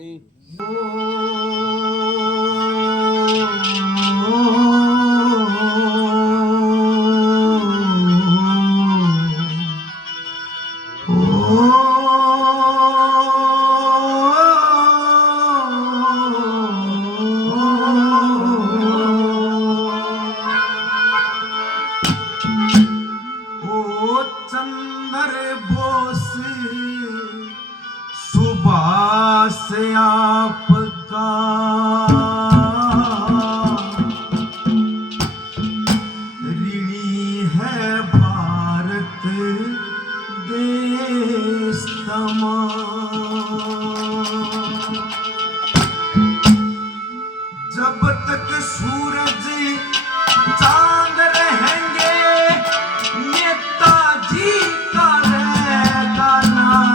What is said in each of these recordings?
कहानी। से आपका ऋणी है भारत देश तमाम। जब तक सूरज चांद रहेंगे नेताजी का रहेगा नाम।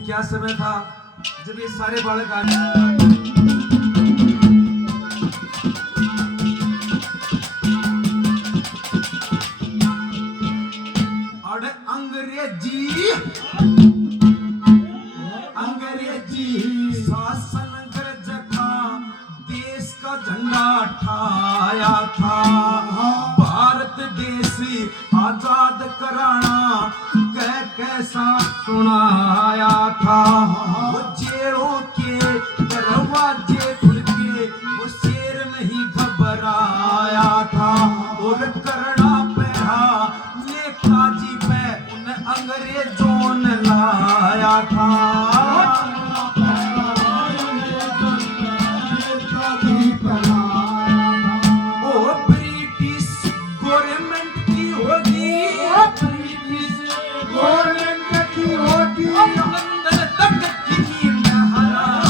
क्या समय था जब ये सारे बालक आए और अंग्रेजी शासन गरज था, देश का झंडा उठाया था। भारत देश आजाद कराना कैसा सुनाया था। वो जेलों के दरवाजे खुल के वो शेर नहीं घबराया था। और करड़ा पहरा नेताजी पे उन अंग्रेजों ने लाया था। ओ ब्रिटिश गवर्नमेंट की होगी, गवर्नमेंट की होगी लंदन तक की नींद हराम।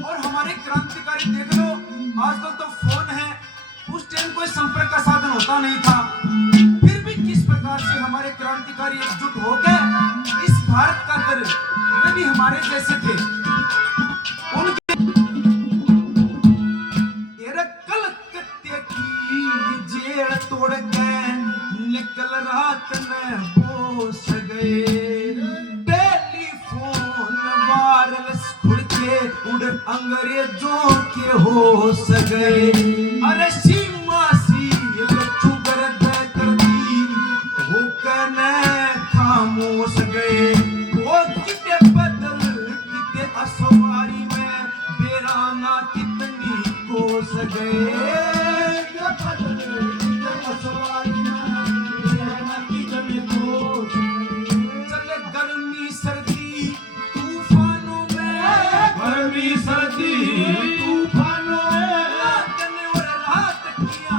और हमारे क्रांतिकारी देख लो, आजकल तो फोन है, उस टाइम कोई संपर्क का साधन होता नहीं था। फिर भी किस प्रकार से हमारे क्रांतिकारी एकजुट हो गए इस भारत का दर, वे भी हमारे जैसे थे। उनके कलकत्ते की जेल तोड़ के निकल रात में होश गए। उड़ अंग्रेजों के होश गए। अरे सीमा सील चुगर कर दी, वो कहने खामोश गए। वो किते बदल किते असवारी में बेराना कितनी कोस गए। चले गर्मी सर्दी तूफानों में, गर्मी सर्दी तूफानों में दिन और रात किया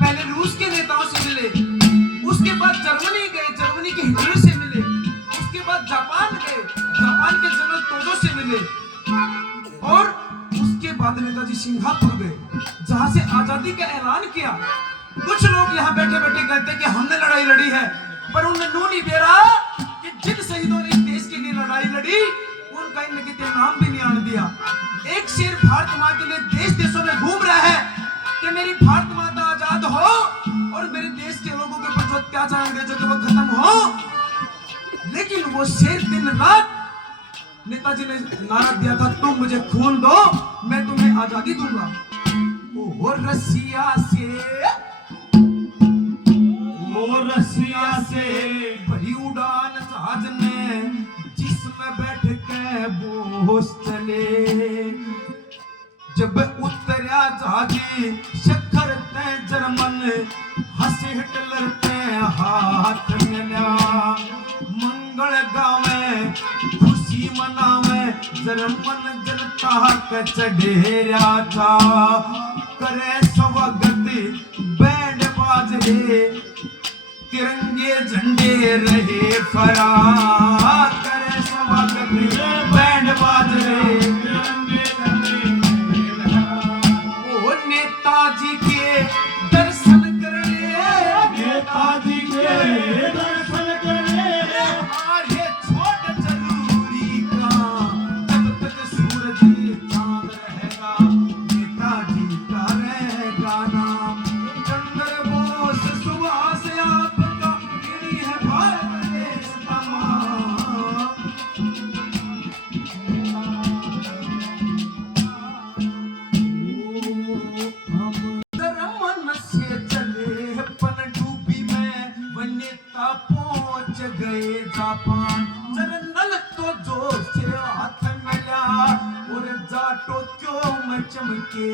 पहले रूस के नेताओं से मिले, उसके बाद जर्मनी गए, जर्मनी के हिटलर से मिले, उसके बाद जापान गए, जापान के जनरल तोजो से मिले, और उसके बाद नेताजी सिंगापुर गए, जहां से आजादी का ऐलान किया। कुछ लोग यहाँ बैठे बैठे कहते कि हमने लड़ाई लड़ी है, पर उन्हें नू नहीं बेरा कि जिन शहीदों ने इस देश के लिए लड़ाई लड़ी उनका इनके नाम भी नहीं आने दिया। एक शेर भारत माँ के लिए देश देशों में घूम रहा है कि मेरी भारत माता आजाद हो और मेरे देश के लोगों के ऊपर जो अत्याचार अंग्रेजों के वो खत्म हो। लेकिन वो शेर दिन रात नेताजी ने नारा दिया था, तुम मुझे खून दो मैं तुम्हें आजादी दूंगा। वो रसिया से भरी उड़ान जहाज ने जिसमें बैठ के बोस चले, जब उतरिया जहाजी शक्कर ते जर्मन हंसे हिटलर ते हाथ मिला, मंगल गावे खुशी मनावे जर्मन जनता के चढ़ेरा था, करे स्वागत बैंड बाजे तिरंगे झंडे रहे फरा, करे स्वागत बैंड बाज रहे तिरंगे झंडे ओ नेताजी के दर्शन करने, नेताजी के दर्शन करने आर्य छोड़ जरूरी का, जब तक सूरज चांद रहेगा नेताजी का रहेगा नाम। चंद्र बोस सुभाष आपका यही है भारत देश तमाम। हम मन से चले पनडुब्बी में वन्यता पहुंच गए जापान, जनरल तो जोश से हाथ मिला और जाटो क्यों में चमके।